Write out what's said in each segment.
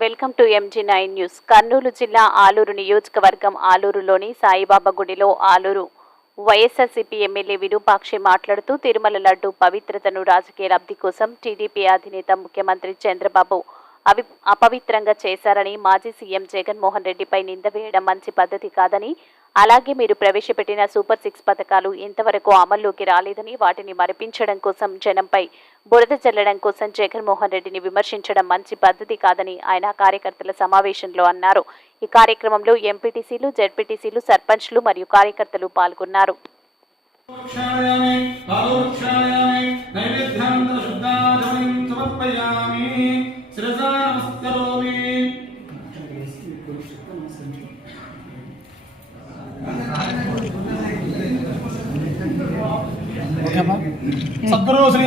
Welcome to MG nine news. Kurnool జిల్లా ఆలూరు నియోజకవర్గం ఆలూరులోని సాయిబాబా గుడిలో ఆలూరు వైఎస్ఆర్సీపీ ఎమ్మెల్యే విరూపాక్షి మాట్లాడుతూ తిరుమల లడ్డు పవిత్రతను రాజకీయ లబ్ధి కోసం టీడీపీ అధినేత ముఖ్యమంత్రి చంద్రబాబు అవి అపవిత్రంగా చేశారని మాజీ సీఎం జగన్మోహన్ రెడ్డిపై నింద వేయడం మంచి పద్ధతి కాదని అలాగే మీరు ప్రవేశపెట్టిన సూపర్ సిక్స్ పథకాలు ఇంతవరకు అమల్లోకి రాలేదని వాటిని మరిపించడం కోసం జనంపై బురద చల్లడం కోసం జగన్మోహన్ రెడ్డిని విమర్శించడం మంచి పద్ధతి కాదని ఆయన కార్యకర్తల సమావేశంలో అన్నారు. ఈ కార్యక్రమంలో ఎంపీటీసీలు జెడ్పీటీసీలు సర్పంచ్లు మరియు కార్యకర్తలు పాల్గొన్నారు. సద్గురు శ్రీ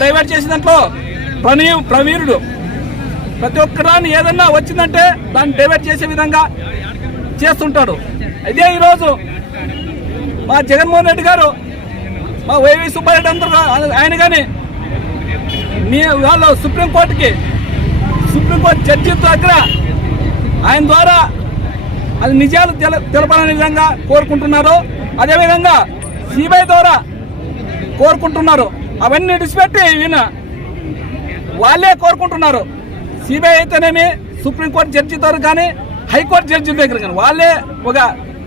డైవర్ట్ చేసిన దాంట్లో ప్రణీ ప్రవీణుడు ప్రతి ఒక్కదాన్ని ఏదన్నా వచ్చిందంటే దాన్ని డైవర్ట్ చేసే విధంగా చేస్తుంటాడు. ఇదే ఈరోజు మా జగన్మోహన్ రెడ్డి గారు మా వైవి సుబ్బారెడ్డి అందరూ ఆయన కానీ మీ వాళ్ళు సుప్రీంకోర్టుకి సుప్రీంకోర్టు జడ్జి దగ్గర ఆయన ద్వారా అది నిజాలు తెల తెలపాలనే విధంగా కోరుకుంటున్నారు. అదేవిధంగా సిబిఐ ద్వారా కోరుకుంటున్నారు. అవన్నీ విడిచిపెట్టి ఈయన వాళ్ళే కోరుకుంటున్నారు. సిబిఐ అయితేనేమి సుప్రీంకోర్టు జడ్జి ద్వారా కానీ హైకోర్టు జడ్జి దగ్గర కానీ వాళ్ళే ఒక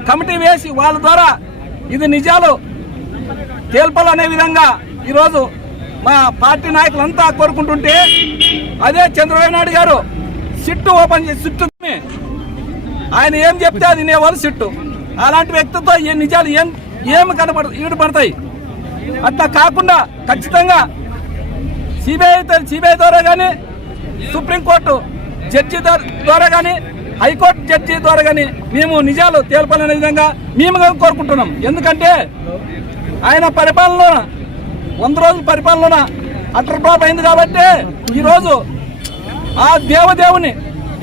కమిటీ వేసి వాళ్ళ ద్వారా ఇది నిజాలు తేల్పాలనే విధంగా ఈరోజు మా పార్టీ నాయకులంతా కోరుకుంటుంటే అదే చంద్రబాబు నాయుడు గారు సిట్టు ఓపెన్ చేసి సిట్టు ఆయన ఏం చెప్తే అది వినేవాళ్ళు సిట్టు. అలాంటి వ్యక్తితో ఏ నిజాలు ఏం ఏమి కనపడ ఈడు పడతాయి. అట్లా కాకుండా ఖచ్చితంగా సిబిఐ సిబిఐ ద్వారా కానీ సుప్రీంకోర్టు జడ్జి ద్వారా కానీ హైకోర్టు జడ్జి ద్వారా కానీ మేము నిజాలు తేల్పాలనే విధంగా మేము కోరుకుంటున్నాం. ఎందుకంటే ఆయన పరిపాలన వంద రోజుల పరిపాలన అట్రపాప్ అయింది కాబట్టి ఈరోజు ఆ దేవదేవుని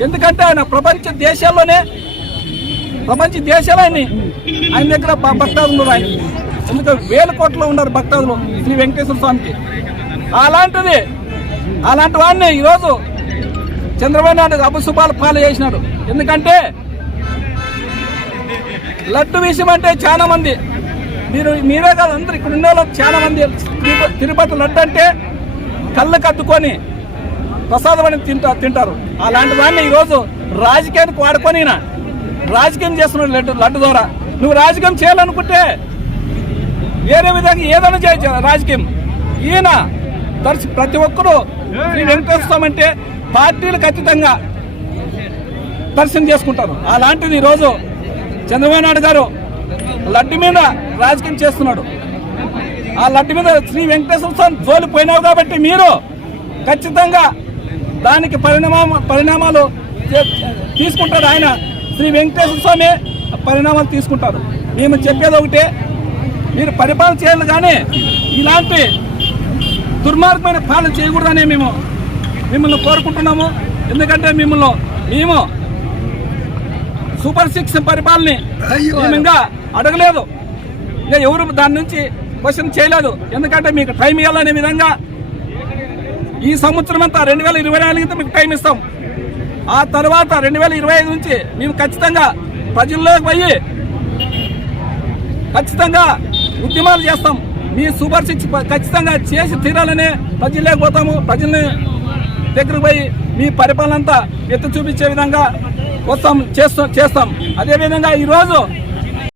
ఎందుకంటే ఆయన ప్రపంచ దేశాల్లోనే ప్రపంచ దేశాలు ఆయన ఆయన దగ్గర భక్తాదులు ఉన్నారు ఆయన. ఎందుకంటే వేల కోట్లో ఉన్నారు భక్తాదులు శ్రీ వెంకటేశ్వర స్వామికి. అలాంటిది అలాంటి వాడిని ఈరోజు చంద్రబాబు నాయుడు అపశుభాలు పాలు చేసినాడు. ఎందుకంటే లడ్డు విషయం అంటే చాలా మంది. మీరు మీరే కాదు అందరు ఇక్కడ ఉండే వాళ్ళు చాలా మంది. తిరుపతి లడ్డు అంటే కళ్ళు కట్టుకొని ప్రసాదం అని తింటారు. అలాంటి దాన్ని ఈరోజు రాజకీయానికి వాడుకొని రాజకీయం చేస్తున్నాడు లడ్డు లడ్డు ద్వారా. నువ్వు రాజకీయం చేయాలనుకుంటే వేరే విధంగా ఏదైనా చేయొచ్చు రాజకీయం. ఈయన తరచు ప్రతి ఒక్కరూ శ్రీ పార్టీలు ఖచ్చితంగా దర్శనం చేసుకుంటారు. అలాంటిది ఈరోజు చంద్రబాబు నాయుడు గారు లడ్డు మీద రాజకీయం చేస్తున్నాడు. ఆ లడ్డు మీద శ్రీ వెంకటేశ్వర స్వామి జోలి పోయినావు కాబట్టి మీరు ఖచ్చితంగా దానికి పరిణామ పరిణామాలు తీసుకుంటాడు తీసుకుంటారు ఆయన. శ్రీ వెంకటేశ్వర స్వామి పరిణామాలు తీసుకుంటారు. మేము చెప్పేది ఒకటే మీరు పరిపాలన చేయాలి కానీ ఇలాంటి దుర్మార్గమైన పాలన చేయకూడదని మేము మిమ్మల్ని కోరుకుంటున్నాము. ఎందుకంటే మిమ్మల్ని మేము సూపర్ సిక్స్ పరిపాలన ఇంకా అడగలేదు. ఇంకా ఎవరు దాని నుంచి క్వశ్చన్ చేయలేదు. ఎందుకంటే మీకు టైం ఇవ్వాలనే విధంగా ఈ సంవత్సరం అంతా రెండు వేల ఇరవై నాలుగు మీకు టైం ఇస్తాం. ఆ తర్వాత రెండు వేల ఇరవై ఐదు నుంచి మేము ఖచ్చితంగా ప్రజల్లోకి పోయి ఖచ్చితంగా ఉద్యమాలు చేస్తాం. మీ సూపర్ సిక్స్ ఖచ్చితంగా చేసి తీరాలని ప్రజల్లోకి పోతాము. ప్రజల్ని దగ్గరకు పోయి మీ పరిపాలన అంతా చూపించే విధంగా వస్తాం చేస్తాం చేస్తాం. అదేవిధంగా ఈరోజు